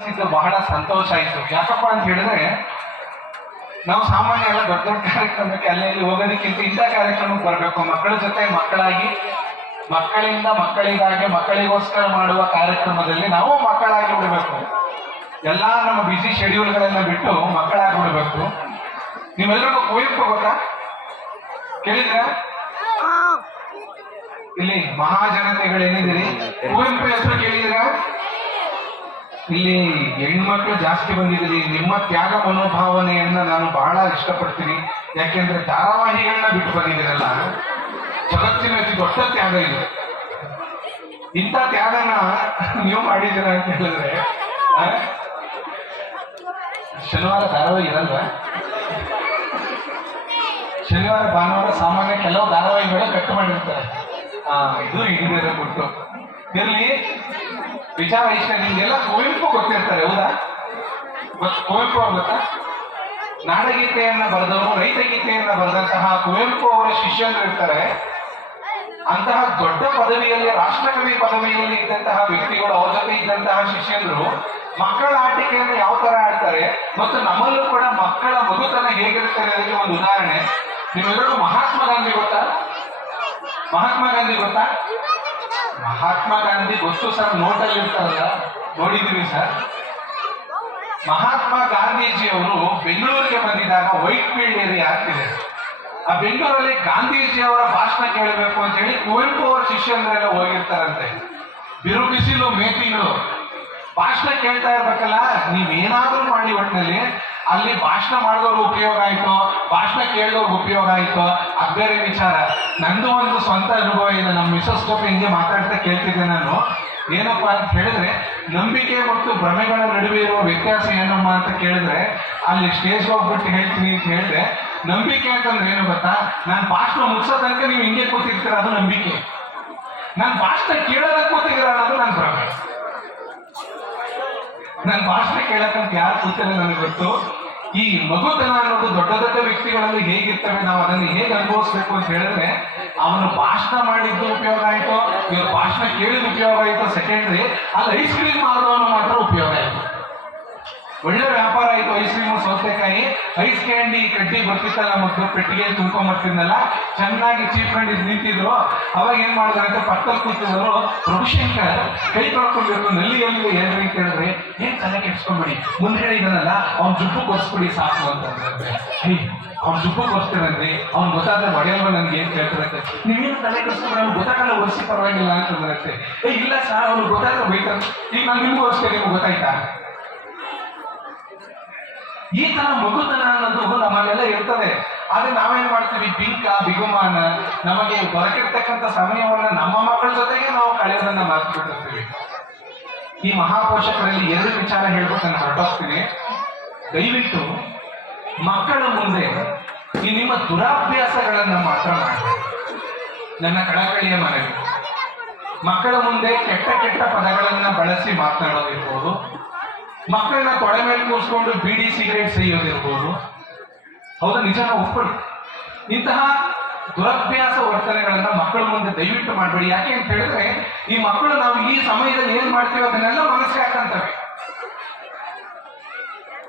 ಇದು ಬಹಳ ಸಂತೋಷ ಆಯಿತು. ಯಾಕಪ್ಪ ಅಂತ ಹೇಳಿದ್ರೆ ನಾವು ಸಾಮಾನ್ಯ ಎಲ್ಲ ದೊಡ್ಡ ದೊಡ್ಡ ಕಾರ್ಯಕ್ರಮಕ್ಕೆ ಅಲ್ಲಿ ಹೋಗೋದಕ್ಕಿಂತ ಇಂಥ ಕಾರ್ಯಕ್ರಮಕ್ಕೆ ಬರಬೇಕು. ಮಕ್ಕಳ ಜೊತೆ ಮಕ್ಕಳಾಗಿ, ಮಕ್ಕಳಿಂದ ಮಕ್ಕಳಿಗಾಗಿ, ಮಕ್ಕಳಿಗೋಸ್ಕರ ಮಾಡುವ ಕಾರ್ಯಕ್ರಮದಲ್ಲಿ ನಾವು ಮಕ್ಕಳಾಗಿ ಬಿಡಬೇಕು. ಎಲ್ಲ ನಮ್ಮ ಬಿಸಿ ಶೆಡ್ಯೂಲ್ಗಳನ್ನ ಬಿಟ್ಟು ಮಕ್ಕಳಾಗಿ ಬಿಡಬೇಕು. ನಿಮ್ಮೆಲ್ಲರಿಗೂ ಕುವೆಂಪು ಗೊತ್ತಾ? ಕೇಳಿದ್ರ? ಇಲ್ಲಿ ಮಹಾಜನತೆಗಳೇನಿದ್ದೀರಿ, ಕುವೆಂಪು ಹೆಸರು ಕೇಳಿದ್ರ? ಇಲ್ಲಿ ಹೆಣ್ಮಕ್ಳು ಜಾಸ್ತಿ ಬಂದಿದ್ದೀರಿ. ನಿಮ್ಮ ತ್ಯಾಗ ಮನೋಭಾವನೆಯನ್ನ ನಾನು ಬಹಳ ಇಷ್ಟಪಡ್ತೀನಿ. ಯಾಕೆಂದ್ರೆ ಧಾರಾವಾಹಿಗಳನ್ನ ಬಿಟ್ಟು ಬಂದಿದ್ದೀರಲ್ಲ, ಜಗತ್ತಿನ ಅತಿ ದೊಡ್ಡ ತ್ಯಾಗ ಇದು. ಇಂಥ ತ್ಯಾಗನ ನೀವು ಮಾಡಿದ್ದೀರ ಅಂತ ಹೇಳಿದ್ರೆ, ಶನಿವಾರ ಧಾರಾವಾಹಿ ಇರಲ್ವಾ? ಶನಿವಾರ ಭಾನುವಾರ ಸಾಮಾನ್ಯ ಕೆಲವು ಧಾರಾವಾಹಿಗಳು ಕಟ್ ಮಾಡಿರ್ತಾರೆ. ಇದು ಹಿಡಿದಿರೋ ಕೊಟ್ಟು ಇರ್ಲಿ. ವಿಚಾರ ಇಷ್ಟ. ನಿಮ್ಗೆಲ್ಲ ಕುವೆಂಪು ಗೊತ್ತಿರ್ತಾರೆ, ಹೌದಾ? ಕುವೆಂಪು ಅವ್ರು ಗೊತ್ತಾ? ನಾಡಗೀತೆಯನ್ನ ಬರೆದವರು, ರೈತ ಗೀತೆಯನ್ನ ಬರೆದಂತಹ ಕುವೆಂಪು ಅವರ ಶಿಷ್ಯರು ಇರ್ತಾರೆ. ಅಂತಹ ದೊಡ್ಡ ಪದವಿಯಲ್ಲಿ, ರಾಷ್ಟ್ರಕವಿ ಪದವಿಯಲ್ಲಿ ಇದ್ದಂತಹ ವ್ಯಕ್ತಿಗಳು, ಅವ್ರ ಜೊತೆ ಇದ್ದಂತಹ ಶಿಷ್ಯರು ಮಕ್ಕಳ ಆಟಿಕೆಯನ್ನು ಯಾವ ತರ ಆಡ್ತಾರೆ ಮತ್ತು ನಮ್ಮಲ್ಲೂ ಕೂಡ ಮಕ್ಕಳ ಮಗುತನ ಹೇಗಿರ್ತಾರೆ ಅದಕ್ಕೆ ಒಂದು ಉದಾಹರಣೆ. ನಿಮ್ಮೆಲ್ಲರೂ ಮಹಾತ್ಮ ಗಾಂಧಿ ಗೊತ್ತಾ? ಮಹಾತ್ಮ ಗಾಂಧಿ ಗೊತ್ತಾ? ಮಹಾತ್ಮ ಗಾಂಧಿ ಗೊತ್ತು ಸರ್, ನೋಟಲ್ಲಿ ಇರ್ತಾರಲ್ಲ, ನೋಡಿದೀವಿ ಸರ್. ಮಹಾತ್ಮ ಗಾಂಧೀಜಿಯವರು ಬೆಂಗಳೂರಿಗೆ ಬಂದಿದ್ದಾಗ ವೈಟ್ ಫೀಲ್ಡ್ ಏರಿಯಾ ಆಗ್ತಿದೆ. ಆ ಬೆಂಗಳೂರಲ್ಲಿ ಗಾಂಧೀಜಿಯವರ ಭಾಷಣ ಕೇಳಬೇಕು ಅಂತ ಹೇಳಿ ಕುವೆಂಪು ಅವರ ಶಿಷ್ಯಂದ್ರೆಲ್ಲ ಹೋಗಿರ್ತಾರಂತೆ. ಬಿರು ಬಿಸಿಲು, ಮೇ ತಿಂಗಳು ಭಾಷಣ ಕೇಳ್ತಾ ಇರ್ಬೇಕಲ್ಲ. ನೀವೇನಾದ್ರೂ ಮಾಡಿ ಒಟ್ಟಿನಲ್ಲಿ ಅಲ್ಲಿ ಭಾಷಣ ಮಾಡಿದವ್ರಿಗೆ ಉಪಯೋಗ ಆಯ್ತು, ಭಾಷಣ ಕೇಳಿದವ್ರಿಗೆ ಉಪಯೋಗ ಆಯ್ತು, ಅದು ಬೇರೆ ವಿಚಾರ. ನಂದು ಒಂದು ಸ್ವಂತ ಅನುಭವ ಇದೆ. ನಮ್ಮ ಮಿಸಸ್ ಜೊತೆ ಹಿಂಗೆ ಮಾತಾಡ್ತಾ ಕೇಳ್ತಿದ್ದೆ ನಾನು. ಏನಪ್ಪ ಅಂತ ಹೇಳಿದ್ರೆ, ನಂಬಿಕೆ ಮತ್ತು ಭ್ರಮೆಗಳ ನಡುವೆ ಇರುವ ವ್ಯತ್ಯಾಸ ಏನಮ್ಮ ಅಂತ ಕೇಳಿದ್ರೆ, ಅಲ್ಲಿ ಸ್ಟೇಜ್ ಹೋಗ್ಬಿಟ್ಟು ಹೇಳ್ತೀನಿ ಅಂತ ಹೇಳಿದ್ರೆ, ನಂಬಿಕೆ ಅಂತಂದ್ರೆ ಏನು ಗೊತ್ತಾ? ನಾನು ಭಾಷಣ ಮುಗಿಸೋ ತನಕ ನೀವು ಹಿಂಗೆ ಕೂತಿರ್ತೀರ, ಅದು ನಂಬಿಕೆ. ನಾನು ಭಾಷಣ ಕೇಳೋದಕ್ಕೆ ಕೂತಿದ್ದೀರ ಅನ್ನೋದು ನನ್ನ ಭ್ರಮೆ. ನನ್ನ ಭಾಷಣ ಕೇಳಕ್ಕಂತ ಯಾರು ಕೂತಿಲ್ಲ ನನಗೆ ಗೊತ್ತು. ಈ ಮಗುತನ ಅನ್ನೋದು ದೊಡ್ಡ ದೊಡ್ಡ ವ್ಯಕ್ತಿಗಳಲ್ಲಿ ಹೇಗಿರ್ತವೆ, ನಾವು ಅದನ್ನು ಹೇಗೆ ಅನುಭವಿಸ್ಬೇಕು ಅಂತ ಹೇಳಿದ್ರೆ, ಅವನು ಭಾಷಣ ಮಾಡಿದ್ದು ಉಪಯೋಗ ಆಯಿತು, ಇವ್ರ ಭಾಷಣ ಕೇಳಿದ ಉಪಯೋಗ ಆಯಿತು ಸೆಕೆಂಡ್ರಿ. ಅಲ್ಲಿ ಐಸ್ ಕ್ರೀಮ್ ಮಾಡೋನು ಮಾತ್ರ ಉಪಯೋಗ ಆಯಿತು. ಒಳ್ಳೆ ವ್ಯಾಪಾರ ಆಯಿತು. ಐಸ್ ಕ್ರೀಮು, ಸೌತೆಕಾಯಿ, ಐಸ್ ಕ್ಯಾಂಡಿ ಕಡ್ಡಿ ಬರ್ತಿತ್ತಲ್ಲ, ಮತ್ತು ಪೆಟ್ಟಿಗೆ ತುಂಬ್ಕೊಂಡ್ಬರ್ತಿದ್ನಲ್ಲ, ಚೆನ್ನಾಗಿ ಚೀಪ್ಕೊಂಡಿದ್ದು ನಿಂತಿದ್ರು. ಅವಾಗ ಏನ್ ಮಾಡಿದ್ರಂತೆ, ಪಕ್ಕದಲ್ಲಿ ಕೂತಿದ್ರು ಪ್ರಭುಶಂಕರ್ ಕೈ ತೊಳ್ಕೊಳ್ಬೇಕು, ನಲ್ಲಿಯಲ್ಲಿ ಏನ್ರಿ ಅಂತ ಹೇಳಿದ್ರೆ, ಏನ್ ತಲೆ ಕೆಡ್ಸ್ಕೊಂಡ್ಬಿಡಿ, ಮುಂದ್ಗಡೆ ಇದನ್ನಲ್ಲ ಅವ್ನ ಜುಬ್ಬು ಕೊರ್ಸ್ಬಿಡಿ ಸಾಕು ಅಂತಂದ್ರೆ, ಅವ್ನ ಜುಬ್ಬು ಕೊರ್ಸ್ತೀರಂದ್ರಿ, ಅವ್ನು ಗೊತ್ತಾದ್ರೆ ಒಡೆಯಲ್ವ ನನ್ಗೆ ಏನ್ ಕೇಳ್ತಾರಂತೆ. ನೀವೇನು ತಲೆ ಕೆಡ್ಸ್ಕೊಂಡ್ರೆ ಅವ್ನು ಗೊತ್ತಾಗಲ್ಲ, ಒರೆಸಿ ಪರವಾಗಿಲ್ಲ ಅಂತಂದ್ರಂತೆ. ಇಲ್ಲ ಸರ್, ಅವ್ನು ಗೊತ್ತಾದ್ರೆ ಬೈತಾರೆ. ಈಗ ನಾನು ನಿಮ್ಗೂ ಒರೆಸ್ತೇನೆ, ನಿಮ್ಗೆ ಗೊತ್ತಾಯ್ತಾ? ಈ ತರ ಮಗುತನ ಅನ್ನೋದು ನಮ್ಮಲ್ಲೆಲ್ಲ ಇರ್ತದೆ. ಆದ್ರೆ ನಾವೇನ್ ಮಾಡ್ತೀವಿ, ಬಿಗುಮಾನ, ನಮಗೆ ದೊರಕಿರ್ತಕ್ಕಂಥ ಸಮಯವನ್ನ ನಮ್ಮ ಮಕ್ಕಳ ಜೊತೆಗೆ ನಾವು ಕಳೆಯೋದನ್ನ ಮರೆತುಬಿಟ್ಟಿರ್ತೀವಿ. ಈ ಮಹಾಪೋಷಕರಲ್ಲಿ 2 ವಿಚಾರ ಹೇಳ್ಬಿಟ್ಟು ನಾನು ಹೊರಟೋಗ್ತೀನಿ. ದಯವಿಟ್ಟು ಮಕ್ಕಳ ಮುಂದೆ ಈ ನಿಮ್ಮ ದುರಾಭ್ಯಾಸಗಳನ್ನ ಮಾತ್ರ ಮಾಡಿ. ನನ್ನ ಕಳಕಳಿಯ ಮನವಿ, ಮಕ್ಕಳ ಮುಂದೆ ಕೆಟ್ಟ ಕೆಟ್ಟ ಪದಗಳನ್ನ ಬಳಸಿ ಮಾತನಾಡೋದಿರ್ಬೋದು, ಮಕ್ಕಳನ್ನ ತೊಡೆ ಮೇಲೆ ಕೂರಿಸ್ಕೊಂಡು ಬೀಡಿ ಸಿಗರೇಟ್ ಸೇಯೋದಿರ್ಬೋದು. ಹೌದಾ? ನಿಜನ ಒಪ್ಕೊಳ್ಳಿ. ಇಂತಹ ದುರಭ್ಯಾಸ ವರ್ತನೆಗಳನ್ನ ಮಕ್ಕಳ ಮುಂದೆ ದಯವಿಟ್ಟು ಮಾಡಬೇಡಿ. ಯಾಕೆ ಅಂತ ಹೇಳಿದ್ರೆ, ಈ ಮಕ್ಕಳು ನಾವು ಈ ಸಮಯದಲ್ಲಿ ಏನ್ ಮಾಡ್ತೀವಿ ಅದನ್ನೆಲ್ಲ ಮನಸ್ಸಿಗೆ ಹಾಕಂತವೆ.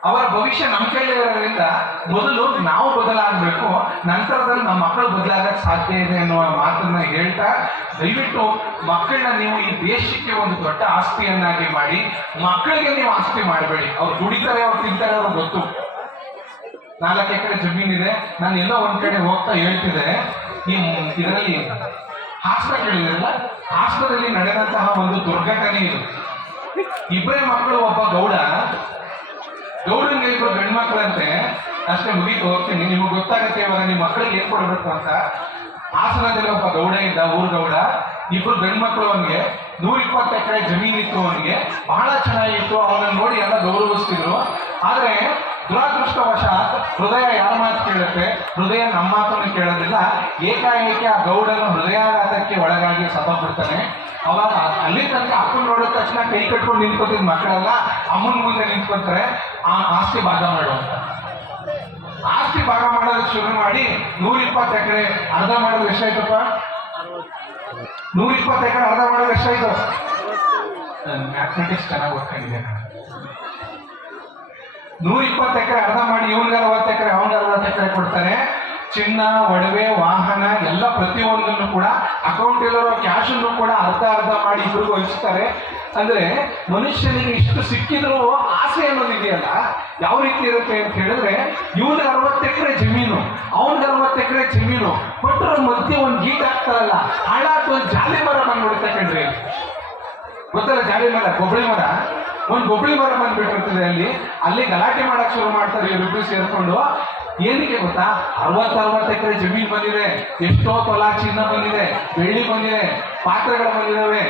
ಅವರ ಭವಿಷ್ಯ ನಮ್ಮ ಕೈಲಿ ಇರೋದ್ರಿಂದ ಮೊದಲು ನಾವು ಬದಲಾಗಬೇಕು, ನಂತರದಲ್ಲಿ ನಮ್ಮ ಮಕ್ಕಳು ಬದಲಾಗಕ್ಕೆ ಸಾಧ್ಯ ಇದೆ ಅನ್ನುವ ಮಾತನ್ನ ಹೇಳ್ತಾ, ದಯವಿಟ್ಟು ಮಕ್ಕಳನ್ನ ನೀವು ಈ ದೇಶಕ್ಕೆ ಒಂದು ದೊಡ್ಡ ಆಸ್ತಿಯನ್ನಾಗಿ ಮಾಡಿ. ಮಕ್ಕಳಿಗೆ ನೀವು ಆಸ್ತಿ ಮಾಡಬೇಡಿ. ಅವ್ರು ದುಡಿತಾರೆ, ಅವ್ರು ತಿಂತಾರೆ, ಅವ್ರಿಗೆ ಗೊತ್ತು. 4 ಎಕರೆ ಜಮೀನಿದೆ. ನಾನು ಎಲ್ಲೋ ಒಂದ್ ಕಡೆ ಹೋಗ್ತಾ ಹೇಳ್ತಿದ್ದೆ, ಈ ಇದರಲ್ಲಿ ಹಾಸ್ತ ಕೇಳಿದ್ರಲ್ಲ, ಹಾಸ್ತದಲ್ಲಿ ನಡೆದಂತಹ ಒಂದು ದುರ್ಘಟನೆ ಇದು. 2 ಮಕ್ಕಳು, ಒಬ್ಬ ಗೌಡನಿಗೆ 2 ಗಂಡು ಮಕ್ಕಳಂತೆ. ಅಷ್ಟೇ, ಮುಗಿತು, ಹೋಗ್ತೀನಿ. ನಿಮ್ಗೆ ಗೊತ್ತಾಗುತ್ತೆ ಇವಾಗ ನಿಮ್ಮ ಮಕ್ಕಳಿಗೆ ಏನ್ ಕೊಡ್ಬೇಕು ಅಂತ. ಹಾಸನದಲ್ಲಿ ಒಬ್ಬ ಗೌಡ ಇದ್ದ, ಊರ್ಗೌಡ. 2 ಗಂಡು ಮಕ್ಕಳು. ಅವನಿಗೆ 120 ಎಕರೆ ಜಮೀನಿತ್ತು. ಅವನಿಗೆ ಬಹಳ ಚೆನ್ನಾಗಿತ್ತು. ಅವನನ್ನು ನೋಡಿ ಎಲ್ಲ ಗೌರವಿಸ್ತಿದ್ರು. ಆದ್ರೆ ದುರಾದೃಷ್ಟವಶಾತ್ ಹೃದಯ ಯಾರ ಮಾತು ಕೇಳುತ್ತೆ, ಹೃದಯ ನಮ್ಮ ಮಾತನ್ನು ಕೇಳೋದಿಲ್ಲ. ಏಕಾಏಕಿ ಆ ಗೌಡನ ಹೃದಯಾಘಾತಕ್ಕೆ ಒಳಗಾಗಿ ಸತ್ತೋಗ್ಬಿಡ್ತಾನೆ. ಅವಾಗ ಅಲ್ಲಿ ತನಕ ಅಪ್ಪನ ನೋಡಿದ ತಕ್ಷಣ ಕೈ ಕಟ್ಕೊಂಡು ನಿಂತ್ಕೊತಿದ್ ಮಕ್ಕಳೆಲ್ಲ ಅಮ್ಮನ ಮುಂದೆ ನಿಂತ್ಕೊತಾರೆ, ಆ ಆಸ್ತಿ ಭಾಗ ಮಾಡುವಂತ. ಆಸ್ತಿ ಭಾಗ ಮಾಡೋದಕ್ಕೆ ಶುರು ಮಾಡಿ 120 ಎಕರೆ ಅರ್ಧ ಮಾಡೋದು ಎಷ್ಟಾಯ್ತಪ್ಪ? 120 ಎಕರೆ ಅರ್ಧ ಮಾಡೋದು ಎಷ್ಟಾಯ್ತು? ಮ್ಯಾಥಮೆಟಿಕ್ಸ್ ಚೆನ್ನಾಗಿ ಓದ್ಕೊಂಡಿದ್ದೆ ನಾನು. 120 ಎಕರೆ ಅರ್ಧ ಮಾಡಿ ಇವನ್ಗೆ 60 ಎಕರೆ ಅವನ್ಗೆ 60 ಎಕರೆ ಕೊಡ್ತಾರೆ. ಚಿನ್ನ, ಒಡವೆ, ವಾಹನ ಎಲ್ಲ ಪ್ರತಿಯೊಂದನ್ನು ಕೂಡ ಅಕೌಂಟ್ ಇಲ್ಲರೋ ಕ್ಯಾಶ್ ಅನ್ನು ಕೂಡ ಅರ್ಧ ಅರ್ಧ ಮಾಡಿ ಇಬ್ಬರಿಗೂ ಹಂಚ್ತಾರೆ. ಅಂದ್ರೆ ಮನುಷ್ಯನಿಗೆ ಇಷ್ಟು ಸಿಕ್ಕಿದ್ರು ಆಸೆ ಅನ್ನೋದು ಇದೆಯಲ್ಲ, ಯಾವ ರೀತಿ ಇರುತ್ತೆ ಅಂತ ಹೇಳಿದ್ರೆ, ಇವ್ನಿಗೆ 60 ಎಕರೆ ಜಮೀನು, ಅವನ್ಗೆ 60 ಎಕರೆ ಜಮೀನು ಕೊಟ್ಟರ ಮಧ್ಯೆ ಒಂದು ಗೀಟ್ ಹಾಕ್ತಾರಲ್ಲ, ಹಾಳಾದ ಒಂದು ಜಾಲಿ ಮರ ಬಂದ್ಬಿಡುತ್ತೆ ಕಣ್ರಿ. ಗೊತ್ತಲ್ಲ ಜಾಲಿ ಮರ, ಗೊಬ್ಬಳಿ ಮರ, ಒಂದು ಗೊಬ್ಬಳಿ ಮರ ಬಂದ್ಬಿಟ್ಟಿರ್ತದೆ. ಅಲ್ಲಿ ಗಲಾಟೆ ಮಾಡಕ್ ಶುರು ಮಾಡ್ತಾರೆ ಇವರಿಬ್ರು ಸೇರ್ಕೊಂಡು. ಏನಕ್ಕೆ ಗೊತ್ತಾ, 60 ಎಕರೆ ಜಮೀನ್ ಬಂದಿದೆ, ಎಷ್ಟೋ ತೊಲ ಚಿನ್ನ ಬಂದಿದೆ, ಬೆಳ್ಳಿ ಬಂದಿದೆ, ಪಾತ್ರೆಗಳು ಬಂದಿದ್ದಾವೆ,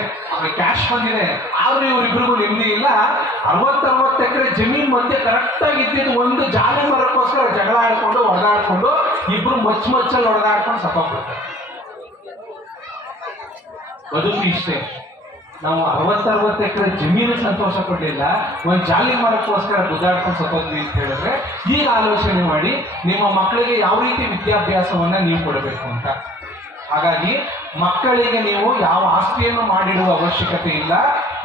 ಕ್ಯಾಶ್ ಬಂದಿದೆ. ಆದ್ರೆ ಇವರಿಬ್ರಿಗೂ ನೆಮ್ಮದಿ ಇಲ್ಲ. 60 ಎಕರೆ ಜಮೀನ್ ಮಧ್ಯೆ ಕರೆಕ್ಟ್ ಆಗಿ ಇದ್ದಿದ್ದು ಒಂದು ಜಾಲಿ ಮರಕ್ಕೋಸ್ಕರ ಜಗಳ ಆಡ್ಕೊಂಡು ಹೊಡೆದಾಡ್ಕೊಂಡು ಇಬ್ರು ಮಚ್ಚಲ್ಲಿ ಹೊಡೆದಾಡ್ಕೊಂಡು ಸತ್ತೋಗ್ಬಿಡ್ತಾರೆ. ಬದುಕು ಇಷ್ಟೇ. ನಾವು 60 ಎಕರೆ ಜಮೀನು ಸಂತೋಷ ಪಡಲಿಲ್ಲ, ಒಂದು ಜಾಲಿ ಮರಕ್ಕೋಸ್ಕರ ಗುದ್ದಾಡ್ಕೊಂಡು ಸತ್ತೋದ್ವಿ ಅಂತ ಹೇಳಿದ್ರೆ, ಈಗ ಆಲೋಚನೆ ಮಾಡಿ ನಿಮ್ಮ ಮಕ್ಕಳಿಗೆ ಯಾವ ರೀತಿ ವಿದ್ಯಾಭ್ಯಾಸವನ್ನ ನೀವು ಕೊಡಬೇಕು ಅಂತ. ಹಾಗಾಗಿ ಮಕ್ಕಳಿಗೆ ನೀವು ಯಾವ ಆಸ್ತಿಯನ್ನು ಮಾಡಿಡುವ ಅವಶ್ಯಕತೆ ಇಲ್ಲ.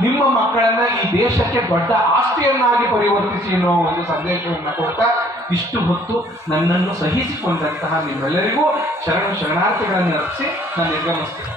ನಿಮ್ಮ ಮಕ್ಕಳನ್ನ ಈ ದೇಶಕ್ಕೆ ದೊಡ್ಡ ಆಸ್ತಿಯನ್ನಾಗಿ ಪರಿವರ್ತಿಸಿ ಎನ್ನುವ ಒಂದು ಸಂದೇಶವನ್ನು ಕೊಡ್ತಾ ಇಷ್ಟು ಹೊತ್ತು ನನ್ನನ್ನು ಸಹಿಸಿಕೊಂಡಂತಹ ನಿಮ್ಮೆಲ್ಲರಿಗೂ ಶರಣಾರ್ಥಿಗಳನ್ನು ಅರ್ಪಿಸಿ ನಾನು ನಿರ್ಗಮಿಸ್ತೇನೆ.